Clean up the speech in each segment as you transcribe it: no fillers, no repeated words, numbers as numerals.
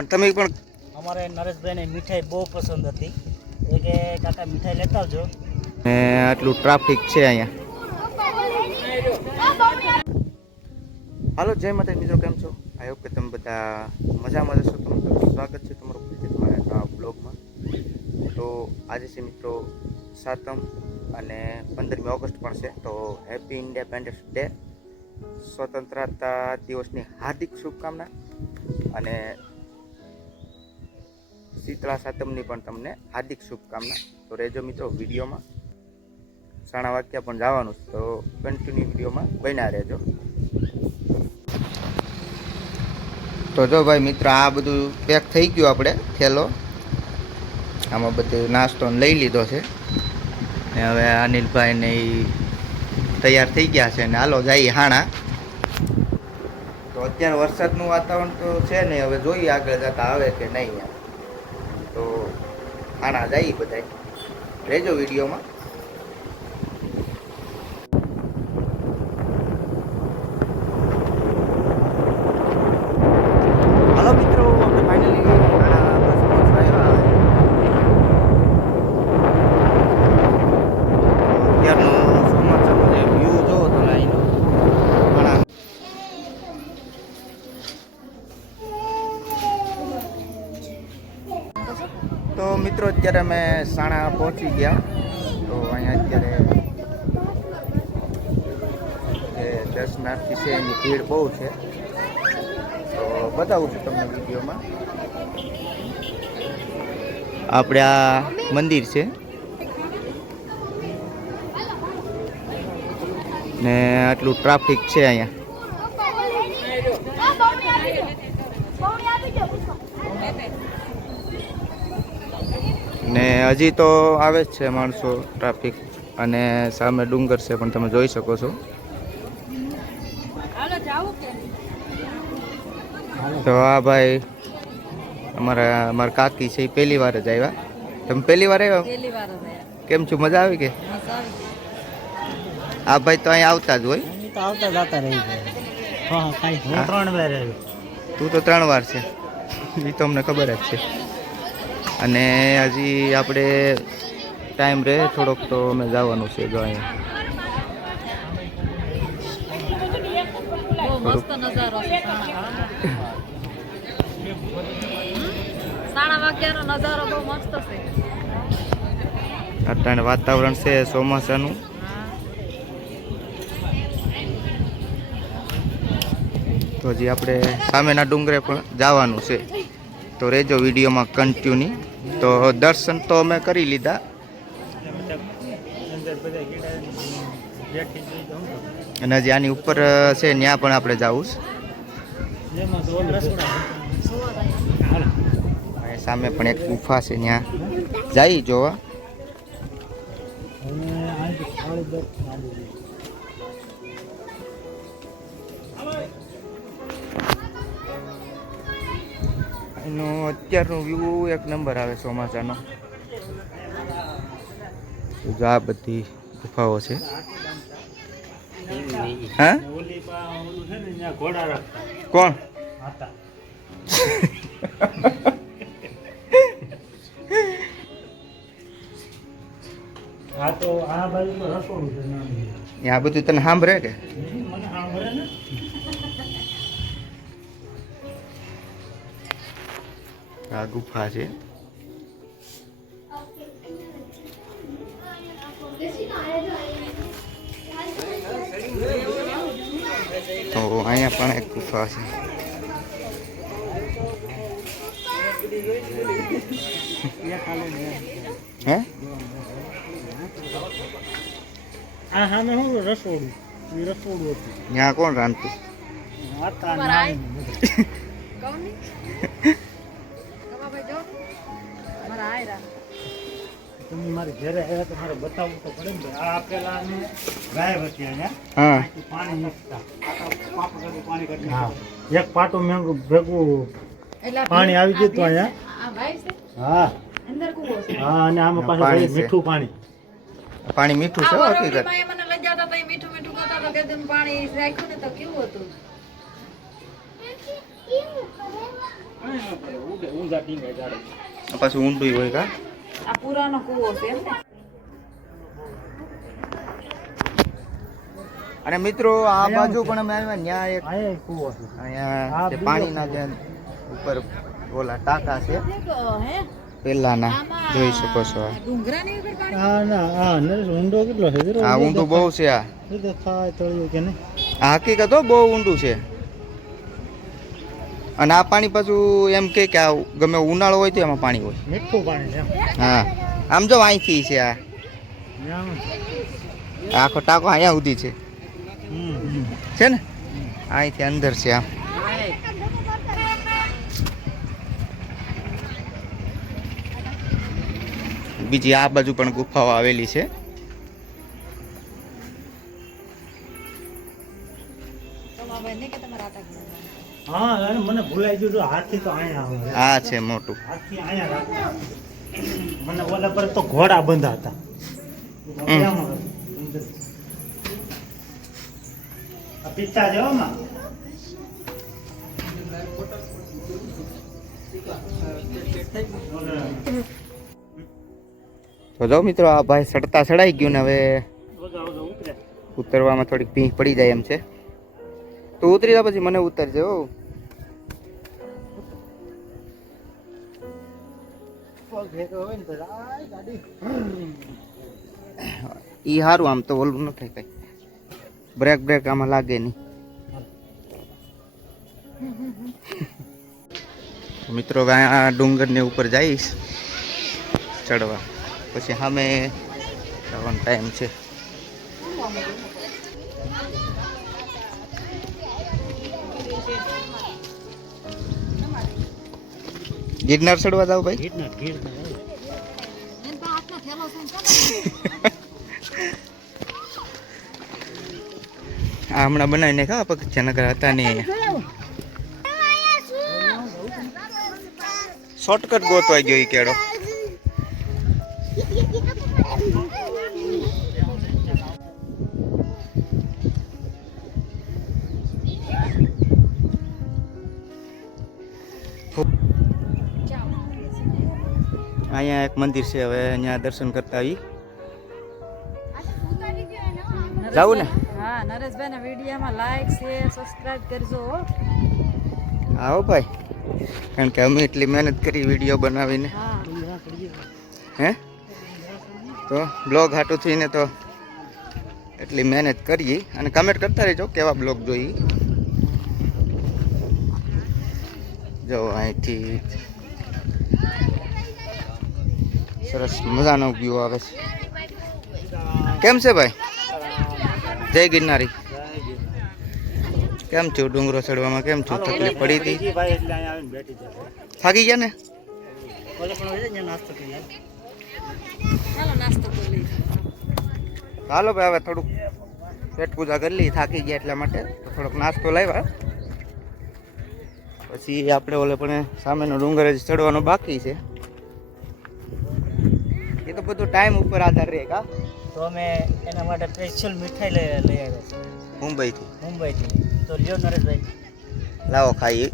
પણ તમે પણ અમારે નરેશભાઈને મીઠાઈ બહુ પસંદ હતી એ કે કાકા મીઠાઈ લેતા આવજો ને આટલું ટ્રાફિક છે અહીંયા. હાલો જય માતા મિત્રો, કેમ છો? આઈ હોપ કે તમે બધા મજામાં જશો. તમારું સ્વાગત છે તમારું મારા બ્લોગમાં. તો આજે છે મિત્રો સાતમ અને 15મી ઓગસ્ટ પણ છે, તો હેપી ઇન્ડિપેન્ડન્સ ડે, સ્વતંત્રતા દિવસની હાર્દિક શુભકામના. અને શીતળા સાતમની પણ તમને હાર્દિક શુભકામના. તો રહેજો મિત્રો વિડીયોમાં. સાણા વાગ્યા પણ જવાનું છે, તો કન્ટિન્યુ વિડીયોમાં બન્યા રહેજો. તો જો ભાઈ મિત્ર, આ બધું પેક થઈ ગયું, આપણે થેલો આમાં બધું નાસ્તો લઈ લીધો છે ને હવે અનિલભાઈ ને એ તૈયાર થઈ ગયા છે ને હાલો જઈએ હાણા. તો અત્યારે વરસાદનું વાતાવરણ તો છે નહીં, હવે જોઈએ આગળ જતા આવે કે નહીં. તો હાણા જઈએ બધા, રહેજો વિડીયોમાં. હાલો મિત્રો, આપણે ફાઇનલી હાણા બસ પહોંચવા આવ્યા. અત્યારનો ચોમાસાનો જે વ્યૂ જોવો તમે અહીંનો હાણા. તો મિત્રો અત્યારે અમે સાણા પહોંચી ગયા. તો અહીંયા અત્યારે જે દર્શનાર્થી છે એની ભીડ બહુ છે, તો બતાવું છું તમને વિડીયોમાં. આપણે આ મંદિર છે ને આટલું ટ્રાફિક છે અહીંયા. ને હજી તો આવે જ છે માણસો, ટ્રાફિક. અને સામે ડુંગર છે પણ તમે જોઈ શકો છો. તો આ ભાઈ અમારા કાકી છે, એ પહેલી વાર જ આવ્યા. તમે પહેલી વાર આવ્યા? કેમ છું, મજા આવી કે? આ ભાઈ તો અહીંયા આવતા જ હોય. તું તો 3 વાર છે, એ તો અમને ખબર જ છે. અને હજી આપણે ટાઈમ રહે થોડોક તો અમે જવાનું છે. જો અહીંયા અત્યારે વાતાવરણ છે ચોમાસાનું. તો હજી આપણે સામેના ડુંગરે પણ જવાનું છે, તો રહેજો વિડીયોમાં કન્ટિન્યુ. તો દર્શન તો અમે કરી લીધા. અને હજી આની ઉપર છે, ત્યાં પણ આપણે જવું છે. સામે પણ એક ગુફા છે, ત્યાં જઈ જોવા. એનો અત્યારનો વ્યૂ એક નંબર આવે ચોમાસાનો. જો આ બધી ગુફાઓ છે. હા, કોણ? આ બધું તને સાંભળે કે? આ ગુફા છે. તો અહીંયા પણ એક ગુફા છે. હે, ત્યાં કોણ રાંધતું? મારી ઘરે આવ્યા તો મારે બતાવવું તો પડે ને. આ પેલા ગાય હતી અહીંયા, હા, પાણી નીકળતા પાણી કરી. હા, એક પાટું મેંગું ભેગું પાણી આવી ગયું અહીંયા. હા, હા, અને આમાં પાછું મીઠું પાણી. પાણી મીઠું છે હકીકત. મને લઈ જતા હતા મીઠું મીઠું કરતા હતા, તે પાણી રાખ્યું ને તો કેવું હતું. પાછું ઊંડું હોય કા. આ પુરાનો કૂવો છે એમ ને. અને મિત્રો આ બાજુ પણ અમે આવ્યા ન્યા એક આયા એક કૂવો છે. અહીંયા જે પાણીના જે ઉપર ઓલા ટાંકા છે હે પેલાના જોઈ શકો છો આ. ડુંગરાની ઉપર પાણી. હા ના હા નરેશ ઊંડો કેટલો છે જરા આ ઊંડું બહુ છે આ. દેખાય તળિયું કે નહીં. આ હકીકત હો બહુ ઊંડું છે. અને આ પાણી પાછું એમ કે આ ગમે ઉનાળો હોય તો એમાં પાણી હોય. મીઠું પાણી છે એમ. હા આમ જો અહીંથી છે આ આખો ટાંકો અહીંયા સુધી છે છે ને અહીંથી અંદર છે આમ. બીજી આ બાજુ પણ ગુફાઓ આવેલી છે. તમારા ભાઈ ને કે તમારા આટા ગયા. હા અને મને ભૂલાઈ ગયું હતું, હાથી તો અહીંયા આવે. આ છે મોટું. હાથી અહીંયા રાખે. મને ઓલા પર તો ઘોડા બંધા હતા. આ પિત્તા જેવામાં તો જો મિત્રો આ ભાઈ ચડતા ચડાઈ ગયું ને હવે ઉતરે. ઉતરવામાં થોડીક ભીંગ પડી જાય એમ છે. તો ઉતરી જા પછી મને ઉતરજે હો. ઈ હારું આમ તો ઓલું ન થાય કઈ. બ્રેક બ્રેક આમાં લાગે નહીં. મિત્રો હવે આ ડુંગરની ઉપર જઈશ ચડવા, પછી સામે જવાનો ટાઈમ છે. ગિરનાર ચડવા જાવ ભાઈ. ગીરના ગીરના એને તો હાથનો થેલો છે ને આ હમણાં બનાવીને ખા પગથિયાનગર હતા નહીં અહીંયા. શોર્ટકટ ગોતવાઈ ગયો ઈ કેડો. અહીંયા એક મંદિર છે, હવે અહીંયા દર્શન કરતા આવી જાવું ને. હા નરેશભાઈ ના વિડીયોમાં લાઈક શેર સબસ્ક્રાઇબ કરજો હો. આવો ભાઈ, કારણ કે અમે એટલી મહેનત કરી વિડીયો બનાવીને. હા હે તો બ્લોગ હાટું થઈને તો એટલી મહેનત કરીએ. અને કમેન્ટ કરતા રહેજો કેવા બ્લોગ જોઈએ. જો અહીંથી સરસ મજાનો વ્યૂ આવે છે. કેમ છે ભાઈ? જય ગિરનારી. કેમ છું ડુંગરો ચડવામાં? કેમ છું? તકલીફ પડી હતી? ભાઈ એટલે અહીંયા આવીને બેઠી જાય. થાકી ગયા ને? ઓલે પણ હોય ને નાસ્તો કરી લે. ચાલો નાસ્તો કરી લઈએ. હાલો ભાઈ હવે થોડુંક પેટ પૂજા કરી લઈએ, થાકી ગયા એટલા માટે તો થોડોક નાસ્તો લાવ્યા. પછી આપણે ઓલે પણ સામેનો ડુંગર જ ચડવાનો બાકી છે. એ તો બધું ટાઈમ ઉપર આધાર રહે કા. તો અમે એના માટે સ્પેશિયલ મીઠાઈ લઈ આવ્યા છે મુંબઈથી. મુંબઈથી. તો લ્યો નરેશભાઈ લાવો ખાઈએ.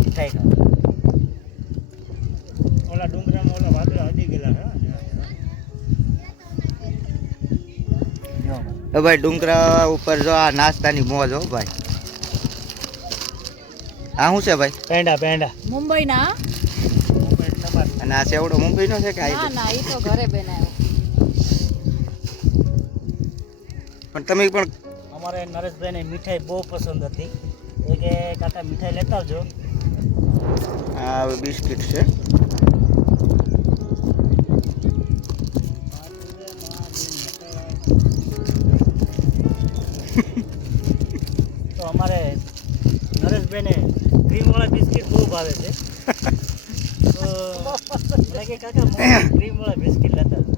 મીઠાઈ ખાઓ. ઓલા ડુંગરામાં ઓલા વાદળા હજી ગયેલા છે. તો ભાઈ ડુંગરા ઉપર જો આ નાસ્તાની મોજ હો ભાઈ. આ શું છે ભાઈ? પેંડા પેંડા મુંબઈના. અને આ સેવડો મુંબઈનો છે કે ના ના ઈ તો ઘરે બનાવ્યો. પણ તમે પણ અમારે નરેશભાઈને મીઠાઈ બહુ પસંદ હતી. એ કે કાકા મીઠાઈ લેતા આવજો. આ બિસ્કિટ છે. તો અમારે નરેશભાઈને ક્રીમવાળા બિસ્કિટ બહુ ભાવે છે. તો મને કે કાકા ક્રીમવાળા બિસ્કિટ લેતા આવજો.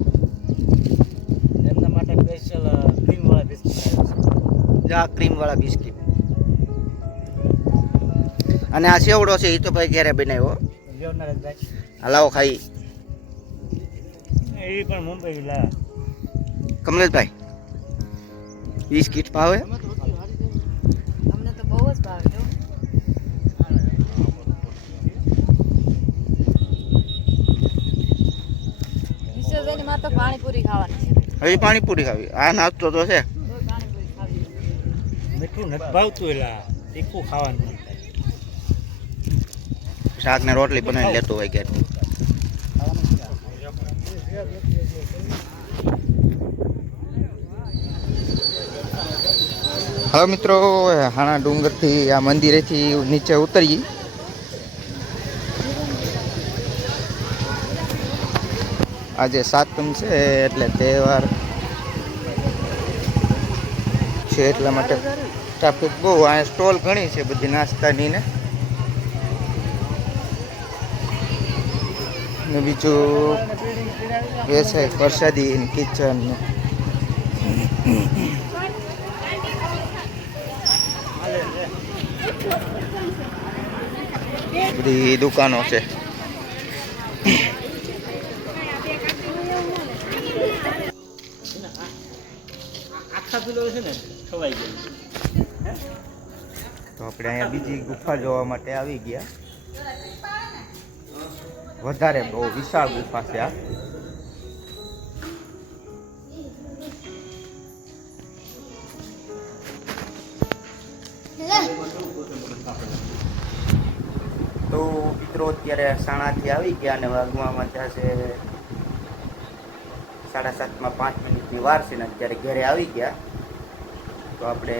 એમના માટે સ્પેશિયલ ક્રીમવાળા બિસ્કિટ આવ્યા છે. આ ક્રીમ વાળા બિસ્કિટ. અને આ સેવડો છે એ તો ભાઈ ક્યારે બનાવ્યો? લ્યો નરેશભાઈ. હલાવો ખાઈ. એ પણ મુંબઈ લાવ્યા. કમલેશભાઈ બિસ્કિટ ભાવે? અમને તો બહુ જ ભાવે જો. તો પાણીપુરી ખાવાની છે. હજી પાણીપુરી ખાવી? આ નાસ્તો તો છે. તો પાણીપુરી ખાવી. મીઠું નથી ભાવતું એટલે તીખું ખાવાનું મન થાય. શાક ને રોટલી બનાવીને લેતો હોય કે હવે મિત્રો હાણા ડુંગરથી આ મંદિરેથી નીચે ઉતરી. આજે સાતમ છે એટલે તહેવાર છે એટલા માટે ટ્રાફિક બહુ. અહીંયા સ્ટોલ ઘણી છે બધી નાસ્તાની ને બીજું વેચાય પ્રસાદી કિચન ને બધી દુકાનો છે. આખા કિલો છે ને ખવાઈ ગયું. તો આપણે અહીંયા બીજી ગુફા જોવા માટે આવી ગયા. વધારે બહુ વિશાળ ગુફા છે આ. તો મિત્રો અત્યારે સાણાથી આવી ગયા અને વાગવામાં ત્યાં છે 7:30 5 મિનિટની વાર છે ને અત્યારે ઘરે આવી ગયા. તો આપણે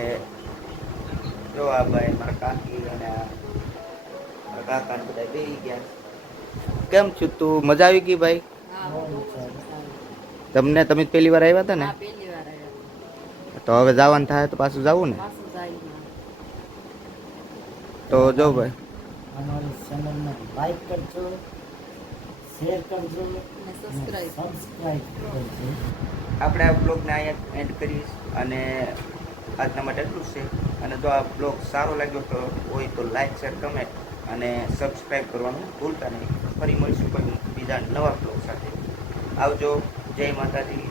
જો આ ભાઈ મારા કાકી અને મારા કાકા ને બધા બેસી ગયા. કેમ છું તું? મજા આવી ગઈ ભાઈ? તમે પહેલી વાર આવ્યા હતા ને? હા, પહેલી વાર આવ્યા. તો હવે જવાનું થાય તો પાછું જવું ને? પાછું જાય. તો જો ભાઈ અમારી ચેનલને લાઈક કરજો, શેર કરજો અને સબસ્ક્રાઇબ. સબસ્ક્રાઇબ કરજો. આપણે આ બ્લોગને અહીંયા એન્ડ કરીશ અને આજના માટે એટલું જ છે. અને જો આ બ્લોગ સારો લાગ્યો તો હોય તો લાઈક શેર કમેન્ટ અને સબસ્ક્રાઈબ કરવાનું ભૂલતા નહીં. ફરી મળીશું કોઈ બીજા નવા બ્લોગ સાથે. આવજો. જય માતાજી.